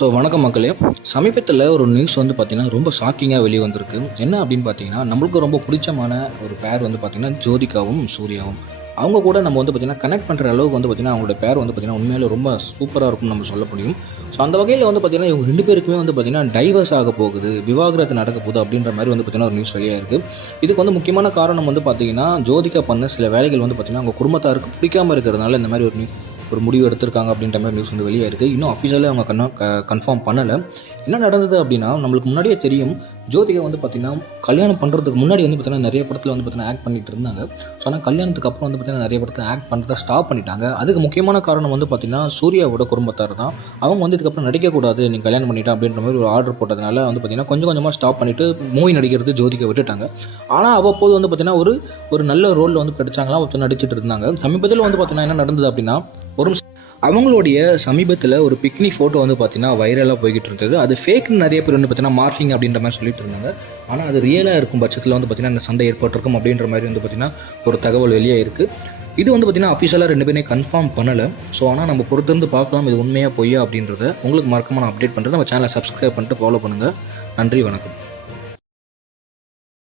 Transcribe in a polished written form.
வணக்கம் மக்களே. சமீபத்தில் ஒரு நியூஸ் வந்து பார்த்திங்கன்னா ரொம்ப ஷாக்கிங்காக வெளியே வந்திருக்கு. என்ன அப்படின்னு பார்த்தீங்கன்னா, நம்மளுக்கு ரொம்ப பிடிச்சமான ஒரு பேர் வந்து பார்த்திங்கன்னா ஜோதிகாவும் சூர்யாவும். அவங்க கூட நம்ம வந்து பார்த்திங்கன்னா கனெக்ட் பண்ணுற அளவுக்கு வந்து பார்த்திங்கன்னா அவங்களோட பேர் வந்து பார்த்திங்கன்னா உண்மையிலே ரொம்ப சூப்பராக இருக்கும்னு நம்ம சொல்ல முடியும். அந்த வகையில் வந்து பார்த்திங்கன்னா இவங்க 2 பேருக்குமே வந்து பார்த்திங்கன்னா டைவர்ஸ் ஆக போகுது, விவாகரத்து நடக்க போகுது அப்படின்ற மாதிரி வந்து பார்த்திங்கன்னா ஒரு நியூஸ் வெளியாக இருக்குது. இதுக்கு வந்து முக்கியமான காரணம் வந்து பார்த்திங்கன்னா ஜோதிகா பண்ண சில வேலைகள் வந்து பார்த்திங்கன்னா அவங்க குடும்பத்தாருக்கு பிடிக்காமல் இருக்கிறதுனால இந்த மாதிரி ஒரு முடிவு எடுத்திருக்காங்க அப்படின்ற மாதிரி நியூஸ் வந்து வெளியே இருக்குது. இன்னும் அஃபிஷியலாக அவங்க கன்ஃபார்ம் பண்ணலை. என்ன நடந்தது அப்படின்னா, நம்மளுக்கு முன்னாடியே தெரியும் ஜோதிகா வந்து பார்த்திங்கன்னா கல்யாணம் பண்ணுறதுக்கு முன்னாடி வந்து பார்த்திங்கன்னா நிறைய படத்தில் வந்து பார்த்திங்கன்னா ஆக்ட் பண்ணிட்டு இருந்தாங்க. ஆனால் கல்யாணத்துக்கு அப்புறம் வந்து பார்த்திங்கன்னா நிறைய படத்தில் ஆக்ட் பண்ணுறதை ஸ்டாப் பண்ணிட்டாங்க. அதுக்கு முக்கியமான காரணம் வந்து பார்த்திங்கன்னா சூர்யாவோட குடும்பத்தார் தான். அவங்க வந்து இதுக்கப்புறம் நடிக்கக்கூடாது, நீ கல்யாணம் பண்ணிட்டா அப்படின்ற மாதிரி ஒரு ஆர்டர் போட்டதுனால வந்து பார்த்திங்கன்னா கொஞ்சம் கொஞ்சமாக ஸ்டாப் பண்ணிவிட்டு மூவி நடிக்கிறது ஜோதிகா விட்டுட்டாங்க. ஆனால் அவ்வப்போது வந்து பார்த்திங்கன்னா ஒரு நல்ல ரோலில் வந்து படித்தாங்களாம், ஒருத்தர் நடிச்சிட்டு இருந்தாங்க. சமீபத்தில் வந்து பார்த்திங்கன்னா என்ன நடந்தது அப்படின்னா, அவங்களுடைய சமீபத்தில் ஒரு பிக்னிக் ஃபோட்டோ வந்து பார்த்திங்கன்னா வைரலாக போய்கிட்டு இருந்தது. அது ஃபேக்னு நிறைய பேர் வந்து பார்த்திங்கன்னா மார்ஃபிங் அப்படின்ற மாதிரி சொல்லிட்டு இருந்தாங்க. ஆனால் அது ரியலாக இருக்கும் பட்சத்தில் வந்து பார்த்திங்கன்னா இந்த சண்டை ஏற்பட்டிருக்கும் அப்படின்ற மாதிரி வந்து பார்த்திங்கன்னா ஒரு தகவல் வெளியே இருக்குது. இது வந்து பார்த்திங்கன்னா அஃபிஷியலாக 2 பேருமே கன்ஃபார்ம் பண்ணலை. ஆனால் நம்ம பொறுத்திருந்து பார்க்கலாம் இது உண்மையாக பொய்யா அப்படின்றத. உங்களுக்கு மறக்காம நான் அப்டேட் பண்ணுறேன். நம்ம சேனலை சப்ஸ்கிரைப் பண்ணிட்டு ஃபாலோ பண்ணுங்கள். நன்றி, வணக்கம்.